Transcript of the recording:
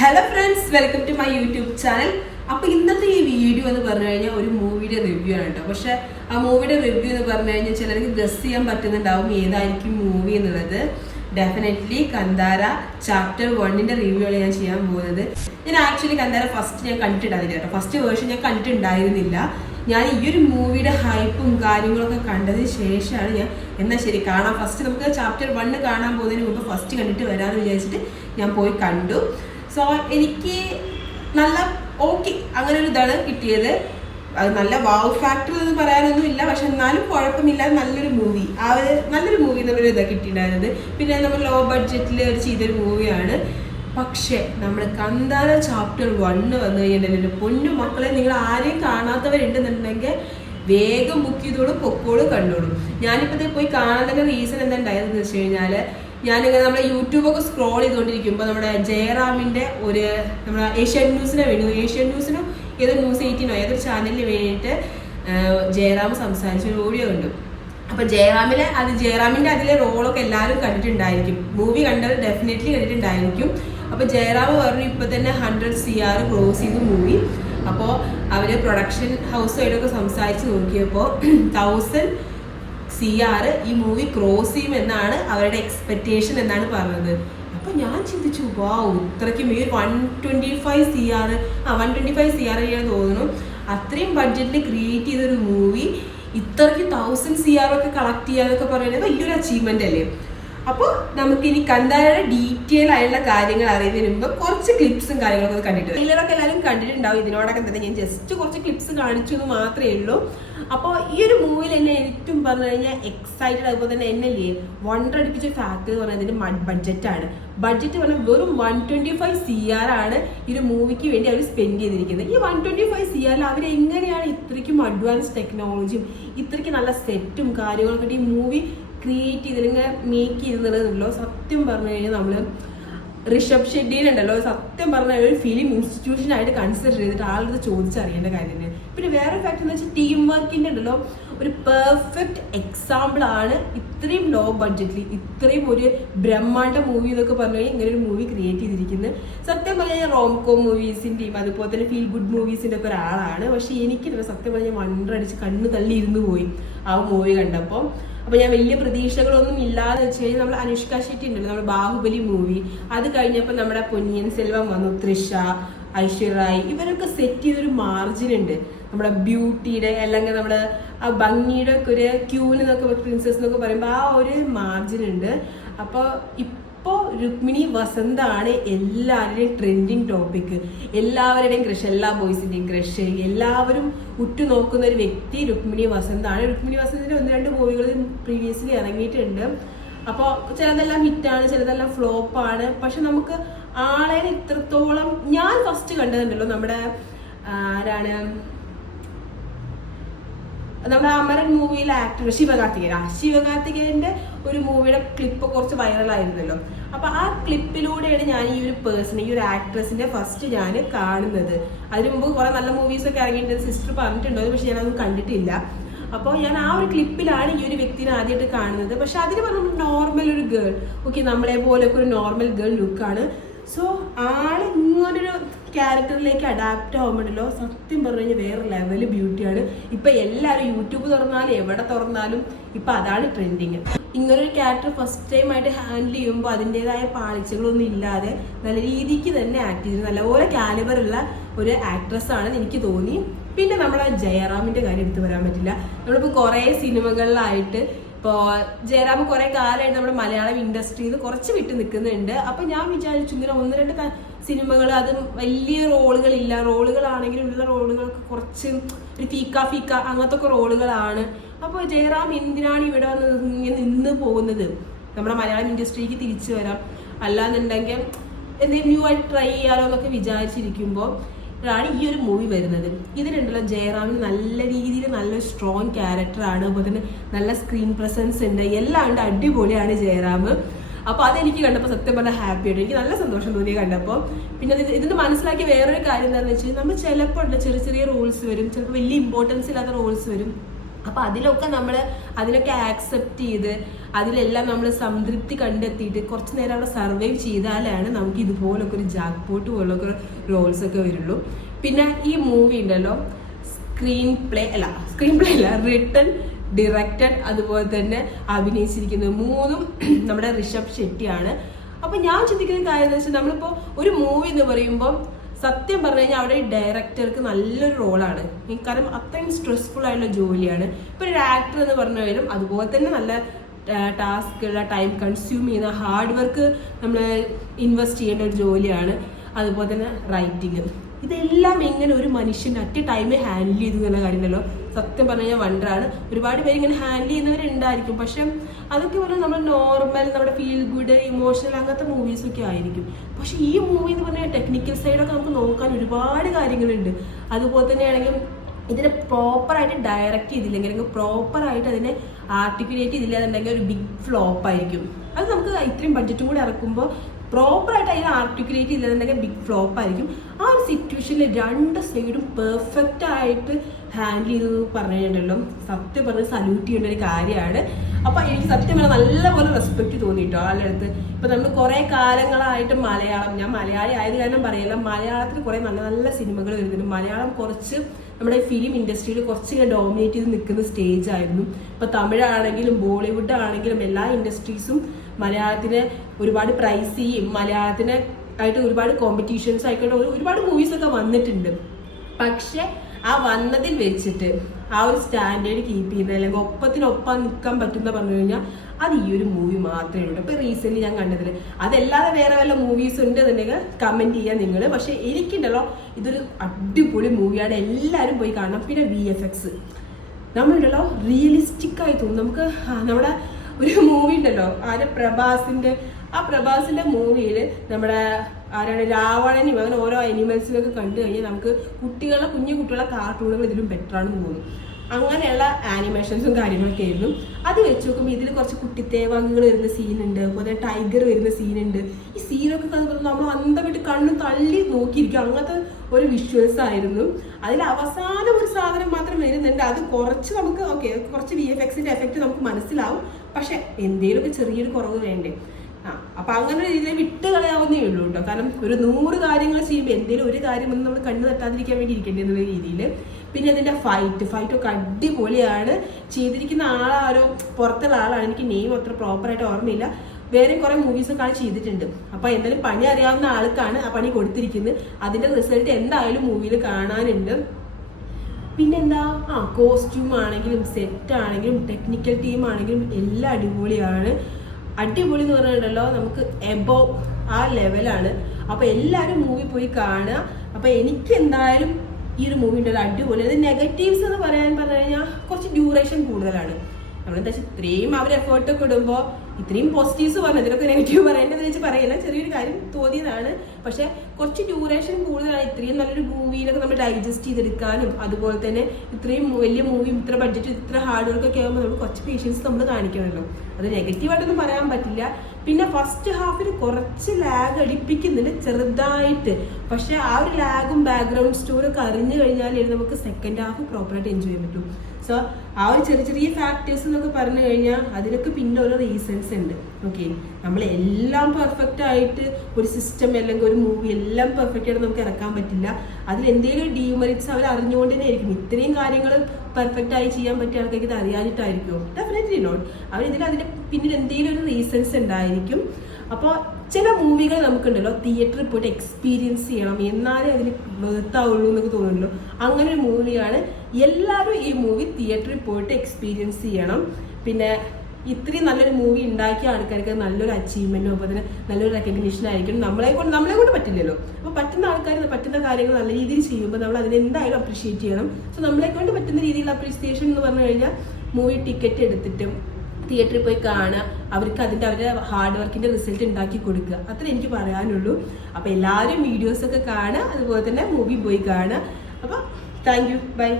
Hello friends, welcome to my YouTube channel. അപ്പോൾ ഇന്നത്തെ ഈ വീഡിയോ എന്ന് പറഞ്ഞു കഴിഞ്ഞാൽ ഒരു മൂവിയുടെ റിവ്യൂ ആണ് കേട്ടോ. പക്ഷെ ആ മൂവിയുടെ റിവ്യൂ എന്ന് പറഞ്ഞു കഴിഞ്ഞാൽ ചിലർക്ക് ഗസ് ചെയ്യാൻ പറ്റുന്നുണ്ടാവും ഏതായിരിക്കും മൂവി എന്നുള്ളത്. ഡെഫിനറ്റ്ലി കന്താര ചാപ്റ്റർ 1ന്റെ റിവ്യൂ ആണ് ഞാൻ ചെയ്യാൻ പോകുന്നത്. ഞാൻ ആക്ച്വലി കന്താര ഫസ്റ്റ് ഞാൻ കണ്ടിട്ടുണ്ടായിരുന്നില്ല കേട്ടോ. ഫസ്റ്റ് വേർഷൻ ഞാൻ കണ്ടിട്ടുണ്ടായിരുന്നില്ല. ഞാൻ ഈ ഒരു മൂവിയുടെ ഹൈപ്പും കാര്യങ്ങളൊക്കെ കണ്ടതിന് ശേഷമാണ് ഞാൻ എന്നാൽ ശരി കാണാം, ഫസ്റ്റ് നമുക്ക് ചാപ്റ്റർ 1 കാണാൻ പോകുന്നതിന് മുമ്പ് ഫസ്റ്റ് കണ്ടിട്ട് വരാമെന്ന് വിചാരിച്ചിട്ട് ഞാൻ പോയി കണ്ടു. സോ എനിക്ക് നല്ല ഓക്കെ അങ്ങനെ ഒരു ഇതാണ് കിട്ടിയത്. അത് നല്ല വാവ് ഫാക്ടർ എന്ന് പറയാനൊന്നും ഇല്ല, പക്ഷെ എന്നാലും കുഴപ്പമില്ലാതെ നല്ലൊരു മൂവി, ആ ഒരു നല്ലൊരു മൂവി എന്നുള്ളൊരു ഇതാണ് കിട്ടിയിട്ടുണ്ടായിരുന്നത്. പിന്നെ നമ്മൾ ലോ ബഡ്ജറ്റിൽ ചെയ്തൊരു മൂവിയാണ്. പക്ഷേ നമ്മൾ കന്താര ചാപ്റ്റർ 1 വന്നു കഴിഞ്ഞാൽ എൻ്റെ പൊന്നു മക്കളെ, നിങ്ങൾ ആരെയും കാണാത്തവരുണ്ടെന്നുണ്ടെങ്കിൽ വേഗം ബുക്ക് ചെയ്തോളൂ, പൊക്കോളൂ, കണ്ടോളൂ. ഞാനിപ്പോഴത്തെ പോയി കാണാൻ റീസൺ എന്താ ഉണ്ടായതെന്ന് വെച്ച് കഴിഞ്ഞാൽ, ഞാനിങ്ങനെ നമ്മുടെ യൂട്യൂബൊക്കെ സ്ക്രോൾ ചെയ്തുകൊണ്ടിരിക്കുമ്പോൾ നമ്മുടെ ജയറാമിൻ്റെ നമ്മുടെ ഏഷ്യൻ ന്യൂസിനെ ഏതോ ന്യൂസ് 18 ഏതൊരു ചാനലിന് വേണ്ടിയിട്ട് ജയറാം സംസാരിച്ചൊരു ഓഡിയോ കണ്ടു. അപ്പോൾ ജയറാമിൻ്റെ അതിലെ റോളൊക്കെ എല്ലാവരും കണ്ടിട്ടുണ്ടായിരിക്കും, മൂവി കണ്ടവർ ഡെഫിനറ്റ്ലി കണ്ടിട്ടുണ്ടായിരിക്കും. അപ്പോൾ ജയറാം പറഞ്ഞു ഇപ്പോൾ തന്നെ 100 CR ക്ലോസ് ചെയ്തു മൂവി. അപ്പോൾ അവർ പ്രൊഡക്ഷൻ ഹൗസുമായിട്ടൊക്കെ സംസാരിച്ച് നോക്കിയപ്പോൾ 1000 CR ഈ മൂവി ക്രോസ് ചെയ്യും എന്നാണ് അവരുടെ എക്സ്പെക്റ്റേഷൻ എന്നാണ് പറഞ്ഞത്. അപ്പോൾ ഞാൻ ചിന്തിച്ചു, വാവ്, ഇത്രയ്ക്കും ഈ 125 CR 125 CR ചെയ്യാൻ തോന്നുന്നു. അത്രയും ബഡ്ജറ്റിൽ ക്രിയേറ്റ് ചെയ്തൊരു മൂവി ഇത്രയ്ക്ക് 1000 CR ഒക്കെ കളക്ട് ചെയ്യാന്നൊക്കെ പറയുന്നത് വലിയൊരു അച്ചീവ്മെന്റ് അല്ലേ. അപ്പോൾ നമുക്കിനി കന്താരയുടെ ഡീറ്റെയിൽ ആയിട്ടുള്ള കാര്യങ്ങൾ അറിയുന്നതിന് മുമ്പ് കുറച്ച് ക്ലിപ്സും കാര്യങ്ങളൊക്കെ കണ്ടിട്ട്, ട്രെയിലറൊക്കെ എല്ലാവരും കണ്ടിട്ടുണ്ടാവും. ഇതിനോടൊക്കെ തന്നെ ഞാൻ ജസ്റ്റ് കുറച്ച് ക്ലിപ്സ് കാണിച്ചു എന്ന് മാത്രമേ ഉള്ളൂ. അപ്പോൾ ഈ ഒരു മൂവിയിൽ എന്നെ ഏറ്റവും പറഞ്ഞു കഴിഞ്ഞാൽ എക്സൈറ്റഡ്, അതുപോലെ തന്നെ എന്നെ വണ്ടർ അടിപ്പിച്ച ഫാക്ടർ എന്ന് പറഞ്ഞാൽ ഇതിൻ്റെ ബഡ്ജറ്റാണ്. ബഡ്ജറ്റ് പറഞ്ഞാൽ വെറും 125 CR ആണ് ഈ ഒരു മൂവിക്ക് വേണ്ടി അവർ സ്പെൻഡ് ചെയ്തിരിക്കുന്നത്. ഈ 125 CR അവരെങ്ങനെയാണ് ഇത്രയ്ക്കും അഡ്വാൻസ് ടെക്നോളജിയും ഇത്രയ്ക്ക് നല്ല സെറ്റും കാര്യങ്ങളൊക്കെ ഈ മൂവി ക്രിയേറ്റ് ചെയ്തിങ്ങനെ മേക്ക് ചെയ്തെന്നുള്ളതല്ലോ. സത്യം പറഞ്ഞു കഴിഞ്ഞാൽ നമ്മൾ ഋഷഭ് ഷെട്ടിയുണ്ടല്ലോ, സത്യം പറഞ്ഞാൽ ഒരു ഫിലിം ഇൻസ്റ്റിറ്റ്യൂഷനായിട്ട് കൺസിഡർ ചെയ്തിട്ട് ആളുടെ ചോദിച്ചറിയേണ്ട കാര്യം തന്നെ. പിന്നെ വേറെ ഫാക്ടർ എന്ന് വെച്ചാൽ ടീം വർക്കിൻ്റെ ഉണ്ടല്ലോ ഒരു പെർഫെക്റ്റ് എക്സാമ്പിൾ ആണ് ഇത്രയും ലോ ബഡ്ജറ്റിൽ ഇത്രയും ഒരു ബ്രഹ്മാണ്ഡ മൂവി എന്നൊക്കെ പറഞ്ഞു കഴിഞ്ഞാൽ ഇങ്ങനെ ഒരു മൂവി ക്രിയേറ്റ് ചെയ്തിരിക്കുന്നത്. സത്യം പറഞ്ഞാൽ റോംകോം മൂവീസിൻ്റെയും അതുപോലെ തന്നെ ഫീൽ ഗുഡ് മൂവീസിൻ്റെ ഒക്കെ ഒരാളാണ്. പക്ഷേ എനിക്ക് സത്യം പറഞ്ഞാൽ വണ്ടറടിച്ച് കണ്ണ് തള്ളി ഇരുന്ന് പോയി ആ മൂവി കണ്ടപ്പോൾ. അപ്പോൾ ഞാൻ വലിയ പ്രതീക്ഷകളൊന്നും ഇല്ലാതെ വെച്ച് കഴിഞ്ഞാൽ നമ്മൾ അനുഷ്ക ഷെട്ടി ഉണ്ടല്ലോ, നമ്മുടെ ബാഹുബലി മൂവി, അത് കഴിഞ്ഞപ്പോൾ നമ്മുടെ പൊന്നിയൻ സെൽവം വന്നു, തൃഷ, ഐശ്വര്യ റായ്, ഇവരൊക്കെ സെറ്റ് ചെയ്തൊരു മാർജിൻ ഉണ്ട്. നമ്മുടെ ബ്യൂട്ടിയുടെ അല്ലെങ്കിൽ നമ്മുടെ ആ ഭംഗിയുടെ ഒക്കെ ഒരു ക്യൂൻ എന്നൊക്കെ പ്രിൻസസ് എന്നൊക്കെ പറയുമ്പോൾ ആ ഒരു മാർജിൻ ഉണ്ട്. അപ്പോൾ ഇപ്പോൾ രുക്മിണി വസന്താണ് എല്ലാവരുടെയും ട്രെൻഡിങ് ടോപ്പിക്, എല്ലാവരുടെയും ക്രഷ്, എല്ലാ ബോയ്സിൻ്റെയും ക്രഷ്, എല്ലാവരും ഉറ്റുനോക്കുന്ന ഒരു വ്യക്തി രുക്മിണി വസന്താണ്. രുക്മിണി വസന്തിൻ്റെ 1-2 മൂവികൾ പ്രീവിയസ്ലി ഇറങ്ങിയിട്ടുണ്ട്. അപ്പോൾ ചിലതെല്ലാം ഹിറ്റാണ്, ചിലതെല്ലാം ഫ്ലോപ്പാണ്. പക്ഷെ നമുക്ക് ആളെ ഇത്രത്തോളം ഞാൻ ഫസ്റ്റ് കണ്ടതുണ്ടല്ലോ നമ്മുടെ ആരാണ്, നമ്മുടെ അമരൻ മൂവിയിലെ ആക്ടർ ശിവകാർത്തികേയൻ്റെ ഒരു മൂവിയുടെ ക്ലിപ്പ് കുറച്ച് വൈറലായിരുന്നല്ലോ. അപ്പോൾ ആ ക്ലിപ്പിലൂടെയാണ് ഞാൻ ഈ ഒരു പേഴ്സൺ, ഈ ഒരു ആക്ട്രസിന്റെ ഫസ്റ്റ് ഞാൻ കാണുന്നത്. അതിന് മുമ്പ് കുറെ നല്ല മൂവീസൊക്കെ ഇറങ്ങിയിട്ടുണ്ട്, സിസ്റ്റർ പറഞ്ഞിട്ടുണ്ടോ, പക്ഷെ ഞാനതൊന്നും കണ്ടിട്ടില്ല. അപ്പോൾ ഞാൻ ആ ഒരു ക്ലിപ്പിലാണ് ഈ ഒരു വ്യക്തിനെ ആദ്യമായിട്ട് കാണുന്നത്. പക്ഷെ അതിന് പറഞ്ഞ നോർമൽ ഒരു ഗേൾ, ഓക്കെ, നമ്മളെ പോലെയൊക്കെ ഒരു നോർമൽ ഗേൾ ലുക്കാണ്. സോ ആൾ ഇങ്ങനൊരു ക്യാരക്ടറിലേക്ക് അഡാപ്റ്റ് ആകുമ്പോഴല്ലോ സത്യം പറഞ്ഞു കഴിഞ്ഞാൽ വേറെ ലെവൽ ബ്യൂട്ടിയാണ്. ഇപ്പം എല്ലാവരും യൂട്യൂബ് തുറന്നാലും എവിടെ തുറന്നാലും ഇപ്പം അതാണ് ട്രെൻഡിങ്. ഇങ്ങനൊരു ക്യാരക്ടർ ഫസ്റ്റ് ടൈം ആയിട്ട് ഹാൻഡിൽ ചെയ്യുമ്പോൾ അതിൻ്റെതായ പാളിച്ചകളൊന്നും ഇല്ലാതെ നല്ല രീതിക്ക് തന്നെ ആക്ട് ചെയ്ത് നല്ലപോലെ കാലിബറുള്ള ഒരു ആക്ട്രസ് ആണെന്ന് എനിക്ക് തോന്നി. പിന്നെ നമ്മുടെ ജയറാമിൻ്റെ കാര്യം എടുത്തു വരാൻ പറ്റില്ല. നമ്മളിപ്പോൾ കുറേ സിനിമകളിലായിട്ട് ഇപ്പോൾ ജയറാം കുറേ കാലമായിട്ട് നമ്മുടെ മലയാളം ഇൻഡസ്ട്രിയിൽ കുറച്ച് വിട്ട് നിൽക്കുന്നുണ്ട്. അപ്പം ഞാൻ വിചാരിച്ചു ഇങ്ങനെ 1-2 സിനിമകൾ, അത് വലിയ റോളുകളില്ല, റോളുകളാണെങ്കിലും ഉള്ള റോളുകളൊക്കെ കുറച്ച് ഒരു ഫീക്ക അങ്ങനത്തെ ഒക്കെ റോളുകളാണ്. അപ്പോൾ ജയറാം എന്തിനാണ് ഇവിടെ വന്ന് ഇങ്ങനെ നിന്ന് പോകുന്നത്? നമ്മുടെ മലയാളം ഇൻഡസ്ട്രിക്ക് തിരിച്ചു വരാം, അല്ലാന്നുണ്ടെങ്കിൽ എന്തെങ്കിലും ന്യൂ ആയിട്ട് ട്രൈ ചെയ്യാലോ എന്നൊക്കെ വിചാരിച്ചിരിക്കുമ്പോൾ ാണ് ഈ ഒരു മൂവി വരുന്നത്. ഇതിലുണ്ടല്ലോ ജയറാമിന് നല്ല രീതിയിൽ നല്ലൊരു സ്ട്രോങ് ക്യാരക്ടറാണ്, അതുപോലെ തന്നെ നല്ല സ്ക്രീൻ പ്രസൻസ് ഉണ്ട്, എല്ലാം ഉണ്ട്, അടിപൊളിയാണ് ജയറാം. അപ്പോൾ അതെനിക്ക് കണ്ടപ്പോൾ സത്യം പറഞ്ഞാൽ ഹാപ്പി ആയിട്ട് എനിക്ക് നല്ല സന്തോഷം തോന്നി കണ്ടപ്പോൾ. പിന്നെ ഇതിന് മനസ്സിലാക്കിയ വേറൊരു കാര്യം എന്താണെന്ന് വെച്ചാൽ നമ്മൾ ചിലപ്പോൾ ചെറിയ ചെറിയ റോൾസ് വരും, ചിലപ്പോൾ വലിയ ഇമ്പോർട്ടൻസ് ഇല്ലാത്ത റോൾസ് വരും. അപ്പോൾ അതിലൊക്കെ ആക്സെപ്റ്റ് ചെയ്ത് അതിലെല്ലാം നമ്മൾ സംതൃപ്തി കണ്ടെത്തിയിട്ട് കുറച്ച് നേരം അവിടെ സർവൈവ് ചെയ്താലാണ് നമുക്ക് ഇതുപോലൊക്കെ ഒരു ജാക്ക് പോട്ട് പോലൊക്കെ റോൾസ് ഒക്കെ വരുള്ളൂ. പിന്നെ ഈ മൂവി ഉണ്ടല്ലോ സ്ക്രീൻ പ്ലേ അല്ല റിട്ടൺ, ഡയറക്റ്റഡ്, അതുപോലെ തന്നെ അഭിനയിച്ചിരിക്കുന്നത് മൂന്നും നമ്മുടെ ഋഷഭ് ഷെട്ടിയാണ്. അപ്പൊ ഞാൻ ചിന്തിക്കുന്ന കാര്യം എന്ന് വെച്ചാൽ നമ്മളിപ്പോ ഒരു മൂവി എന്ന് പറയുമ്പോൾ സത്യം പറഞ്ഞു കഴിഞ്ഞാൽ അവിടെ ഡയറക്ടർക്ക് നല്ലൊരു റോളാണ്. കാരണം അത്രയും സ്ട്രെസ്ഫുൾ ആയിട്ടുള്ള ജോലിയാണ്. ഇപ്പൊ ഒരു ആക്ടർ എന്ന് പറഞ്ഞു കഴിഞ്ഞാലും അതുപോലെ തന്നെ നല്ല ടാസ്ക്, ടൈം കൺസ്യൂം ചെയ്യുന്ന ഹാർഡ് വർക്ക് നമ്മൾ ഇൻവെസ്റ്റ് ചെയ്യേണ്ട ഒരു ജോലിയാണ്. അതുപോലെ തന്നെ റൈറ്റിങ്, ഇതെല്ലാം എങ്ങനെ ഒരു മനുഷ്യൻ അറ്റ് ടൈമിൽ ഹാൻഡിൽ ചെയ്തു എന്നുള്ള കാര്യമല്ലോ സത്യം പറഞ്ഞു കഴിഞ്ഞാൽ വണ്ടറാണ്. ഒരുപാട് പേര് ഇങ്ങനെ ഹാൻഡിൽ ചെയ്യുന്നവരുണ്ടായിരിക്കും, പക്ഷെ അതൊക്കെ പറഞ്ഞാൽ നമ്മൾ നോർമൽ, നമ്മുടെ ഫീൽ ഗുഡ്, ഇമോഷണൽ അങ്ങനത്തെ മൂവീസൊക്കെ ആയിരിക്കും. പക്ഷെ ഈ മൂവി എന്ന് പറഞ്ഞാൽ ടെക്നിക്കൽ സൈഡൊക്കെ നമുക്ക് നോക്കാൻ ഒരുപാട് കാര്യങ്ങളുണ്ട്. അതുപോലെ തന്നെയാണെങ്കിൽ ഇതിനെ പ്രോപ്പറായിട്ട് ഡയറക്റ്റ് ചെയ്തില്ലെങ്കിൽ, അല്ലെങ്കിൽ പ്രോപ്പറായിട്ട് അതിനെ ആർട്ടിക്കുലേറ്റ് ചെയ്തില്ല എന്നുണ്ടെങ്കിൽ ഒരു ബിഗ് ഫ്ലോപ്പ് ആയിരിക്കും. അത് നമുക്ക് ഇത്രയും ബഡ്ജറ്റും കൂടി ഇറക്കുമ്പോൾ പ്രോപ്പറായിട്ട് അതിനെ ആർട്ടിക്കുലേറ്റ് ചെയ്തിട്ടുണ്ടെങ്കിൽ ബിഗ് ഫ്ലോപ്പ് ആയിരിക്കും. ആ ഒരു സിറ്റുവേഷനിൽ രണ്ട് സൈഡും പെർഫെക്റ്റ് ആയിട്ട് ഹാൻഡിൽ ചെയ്തു പറഞ്ഞിട്ടുണ്ടല്ലോ, സത്യം പറഞ്ഞ് സല്യൂട്ട് ചെയ്യേണ്ട ഒരു കാര്യമാണ്. അപ്പൊ എനിക്ക് സത്യം പറഞ്ഞാൽ നല്ലപോലെ റെസ്പെക്ട് തോന്നിട്ടോ ആളുടെ അടുത്ത്. ഇപ്പൊ നമ്മൾ കുറെ കാലങ്ങളായിട്ട് മലയാളം, ഞാൻ മലയാളി ആയത് കാരണം പറയില്ല, മലയാളത്തിൽ കുറെ നല്ല നല്ല സിനിമകൾ വരുന്നുണ്ട്. മലയാളം കുറച്ച് നമ്മുടെ ഫിലിം ഇൻഡസ്ട്രിയിൽ കുറച്ച് ഡോമിനേറ്റ് ചെയ്ത് നിൽക്കുന്ന സ്റ്റേജ് ആയിരുന്നു. ഇപ്പൊ തമിഴാണെങ്കിലും ബോളിവുഡ് ആണെങ്കിലും എല്ലാ ഇൻഡസ്ട്രീസും മലയാളത്തിന് ഒരുപാട് പ്രൈസ് ചെയ്യും, മലയാളത്തിന് ആയിട്ട് ഒരുപാട് കോമ്പറ്റീഷൻസ് ആയിക്കോട്ടെ ഒരുപാട് മൂവീസൊക്കെ വന്നിട്ടുണ്ട്. പക്ഷെ ആ വന്നതിൽ വെച്ചിട്ട് ആ ഒരു സ്റ്റാൻഡേർഡ് കീപ്പ് ചെയ്യുന്നത്, അല്ലെങ്കിൽ ഒപ്പത്തിനൊപ്പം നിൽക്കാൻ പറ്റുന്ന പറഞ്ഞു കഴിഞ്ഞാൽ അത് ഈ ഒരു മൂവി മാത്രമേ ഉള്ളൂ. ഇപ്പൊ റീസെന്റ് ഞാൻ കണ്ടതിൽ അതല്ലാതെ വേറെ വല്ല മൂവീസ് ഉണ്ടെന്നുണ്ടെങ്കിൽ കമന്റ് ചെയ്യാൻ നിങ്ങൾ. പക്ഷെ എനിക്കുണ്ടല്ലോ ഇതൊരു അടിപൊളി മൂവിയാണ്, എല്ലാവരും പോയി കാണണം. പിന്നെ VFX നമ്മളുണ്ടല്ലോ റിയലിസ്റ്റിക് ആയി തോന്നും നമുക്ക്. നമ്മുടെ ഒരു മൂവി ഉണ്ടല്ലോ പ്രഭാസിന്റെ മൂവിയിൽ നമ്മുടെ ആരാണ് രാവണനും അങ്ങനെ ഓരോ അനിമൽസിനൊക്കെ കണ്ടു കഴിഞ്ഞാൽ നമുക്ക് കുഞ്ഞു കുട്ടികളെ കാർട്ടൂണുകൾ ഇതിലും ബെറ്റർ ആണെന്ന് തോന്നും. അങ്ങനെയുള്ള ആനിമേഷൻസും കാര്യങ്ങളൊക്കെ ആയിരുന്നു. അത് വെച്ച് നോക്കുമ്പോൾ ഇതിൽ കുറച്ച് കുട്ടിത്തേവാങ്ങൾ വരുന്ന സീനുണ്ട്, അതുപോലെ ടൈഗർ വരുന്ന സീനുണ്ട്. ഈ സീനൊക്കെ നമ്മൾ അന്തം വിട്ട് കണ്ണു തള്ളി നോക്കിയിരിക്കും, അങ്ങനത്തെ ഒരു വിഷ്വൽസ് ആയിരുന്നു. അതിൽ അവസാനം ഒരു സാധനം മാത്രം വരുന്നുണ്ട്, അത് കുറച്ച് നമുക്ക് കുറച്ച് VFXന്റെ എഫക്റ്റ് നമുക്ക് മനസ്സിലാവും. പക്ഷെ എന്തേലുമൊക്കെ ചെറിയൊരു കുറവ് വേണ്ടേ? അപ്പൊ അങ്ങനെ ഒരു രീതിയിൽ വിട്ട് കളയാവുന്നേ ഉള്ളൂ കേട്ടോ. കാരണം ഒരു 100 കാര്യങ്ങൾ ചെയ്യുമ്പോൾ എന്തെങ്കിലും ഒരു കാര്യം ഒന്നും നമ്മൾ കണ്ണു തട്ടാതിരിക്കാൻ വേണ്ടി ഇരിക്കേണ്ടി എന്നുള്ള രീതിയിൽ. പിന്നെ അതിന്റെ ഫൈറ്റൊക്കെ അടിപൊളിയാണ്. ചെയ്തിരിക്കുന്ന ആളാരോ പുറത്തുള്ള ആളാണ്, എനിക്ക് നെയിം അത്ര പ്രോപ്പറായിട്ട് ഓർമ്മയില്ല. വേറെ കുറെ മൂവീസൊക്കെ ആൾ ചെയ്തിട്ടുണ്ട്. അപ്പൊ എന്തായാലും പണി അറിയാവുന്ന ആൾക്കാണ് ആ പണി കൊടുത്തിരിക്കുന്നത്. അതിന്റെ റിസൾട്ട് എന്തായാലും മൂവിയിൽ കാണാനുണ്ട്. പിന്നെന്താ, കോസ്റ്റ്യൂം ആണെങ്കിലും സെറ്റ് ആണെങ്കിലും ടെക്നിക്കൽ ടീം ആണെങ്കിലും എല്ലാം അടിപൊളിയാണ്. അടിപൊളി എന്ന് പറഞ്ഞിട്ടുണ്ടല്ലോ, നമുക്ക് എബോവ് ആ ലെവലാണ്. അപ്പൊ എല്ലാവരും മൂവി പോയി കാണുക. അപ്പൊ എനിക്ക് എന്തായാലും ഈ ഒരു മൂവി ഉണ്ടല്ലോ അടിപൊളി. അത് നെഗറ്റീവ്സ് എന്ന് പറഞ്ഞു കഴിഞ്ഞാൽ കുറച്ച് ഡ്യൂറേഷൻ കൂടുതലാണ്. നമ്മളെന്താ വെച്ചാൽ ഇത്രയും അവർ എഫേർട്ടൊക്കെ ഇടുമ്പോൾ ഇത്രയും പോസിറ്റീവ്സ് പറഞ്ഞു, ഇതിനൊക്കെ നെഗറ്റീവ് പറയേണ്ടതെന്ന് വെച്ച് പറയില്ല, ചെറിയൊരു കാര്യം തോന്നിയതാണ്. പക്ഷെ കുറച്ച് ഡ്യൂറേഷൻ കൂടുതലാണ്. ഇത്രയും നല്ലൊരു മൂവിയിലൊക്കെ നമ്മൾ ഡൈജസ്റ്റ് ചെയ്തെടുക്കാനും, അതുപോലെ തന്നെ ഇത്രയും വലിയ മൂവി ഇത്ര ബഡ്ജറ്റ് ഇത്ര ഹാർഡ് വർക്ക് ഒക്കെ ആകുമ്പോൾ നമ്മൾ കുറച്ച് പേഷ്യൻസ് നമ്മൾ കാണിക്കണമല്ലോ. അത് നെഗറ്റീവായിട്ടൊന്നും പറയാൻ പറ്റില്ല. പിന്നെ ഫസ്റ്റ് ഹാഫിൽ കുറച്ച് ലാഗ് അടിപ്പിക്കുന്നുണ്ട് ചെറുതായിട്ട്. പക്ഷെ ആ ഒരു ലാഗും ബാക്ക്ഗ്രൗണ്ട് സ്റ്റോറൊക്കെ അറിഞ്ഞു കഴിഞ്ഞാലേ നമുക്ക് സെക്കൻഡ് ഹാഫ് പ്രോപ്പറായിട്ട് എൻജോയ് ചെയ്യാൻ പറ്റും. സോ ആ ഒരു ചെറിയ ഫാക്ടേഴ്സ് എന്നൊക്കെ പറഞ്ഞു കഴിഞ്ഞാൽ അതിനൊക്കെ പിന്നെ ഓരോ റീസൺസ് ഉണ്ട്. ഓക്കെ, നമ്മളെല്ലാം പെർഫെക്റ്റ് ആയിട്ട് ഒരു സിസ്റ്റം അല്ലെങ്കിൽ ഒരു മൂവി എല്ലാം പെർഫെക്റ്റ് ആയിട്ട് നമുക്ക് ഇറക്കാൻ പറ്റില്ല. അതിൽ എന്തെങ്കിലും ഡീമെറിറ്റ്സ് അവർ അറിഞ്ഞുകൊണ്ട് തന്നെ ആയിരിക്കും. ഇത്രയും കാര്യങ്ങൾ പെർഫെക്റ്റ് ആയി ചെയ്യാൻ പറ്റിയ ആൾക്കാർക്ക് ഇത് അറിയാനിട്ടായിരിക്കുമോ? Definitely not. അതിന്റെ പിന്നിൽ എന്തെങ്കിലും ഒരു റീസൺസ് ഉണ്ടായിരിക്കും. അപ്പോൾ ചില മൂവികൾ നമുക്കുണ്ടല്ലോ തിയേറ്ററിൽ പോയിട്ട് എക്സ്പീരിയൻസ് ചെയ്യണം, എന്നാലേ അതിൽ വേർത്താവുള്ളൂ എന്നൊക്കെ തോന്നുന്നുണ്ടല്ലോ. അങ്ങനെ ഒരു മൂവിയാണ്. എല്ലാവരും ഈ മൂവി തിയേറ്ററിൽ പോയിട്ട് എക്സ്പീരിയൻസ് ചെയ്യണം. പിന്നെ ഇത്രയും നല്ലൊരു മൂവി ഉണ്ടാക്കിയ ആൾക്കാർക്ക് നല്ലൊരു അച്ചീവ്മെന്റും അപ്പോൾ തന്നെ നല്ലൊരു റെക്കഗ്നീഷൻ ആയിരിക്കും. നമ്മളെ കൊണ്ട് പറ്റില്ലല്ലോ. അപ്പോൾ പറ്റുന്ന ആൾക്കാർ പറ്റുന്ന കാര്യങ്ങൾ നല്ല രീതിയിൽ ചെയ്യുമ്പോൾ നമ്മൾ അതിനെന്തായാലും അപ്രീഷിയേറ്റ് ചെയ്യണം. സോ നമ്മളെ കൊണ്ട് പറ്റുന്ന രീതിയിലുള്ള അപ്രീസിയേഷൻ എന്ന് പറഞ്ഞു കഴിഞ്ഞാൽ മൂവി ടിക്കറ്റ് എടുത്തിട്ടും തിയേറ്ററിൽ പോയി കാണുക, അവർക്ക് അവരുടെ ഹാർഡ് വർക്കിന്റെ റിസൾട്ട് ഉണ്ടാക്കി കൊടുക്കുക, അത്ര എനിക്ക് പറയാനുള്ളൂ. അപ്പോൾ എല്ലാവരും വീഡിയോസൊക്കെ കാണുക, അതുപോലെ തന്നെ മൂവി പോയി കാണുക. അപ്പോൾ താങ്ക് യു, ബൈ.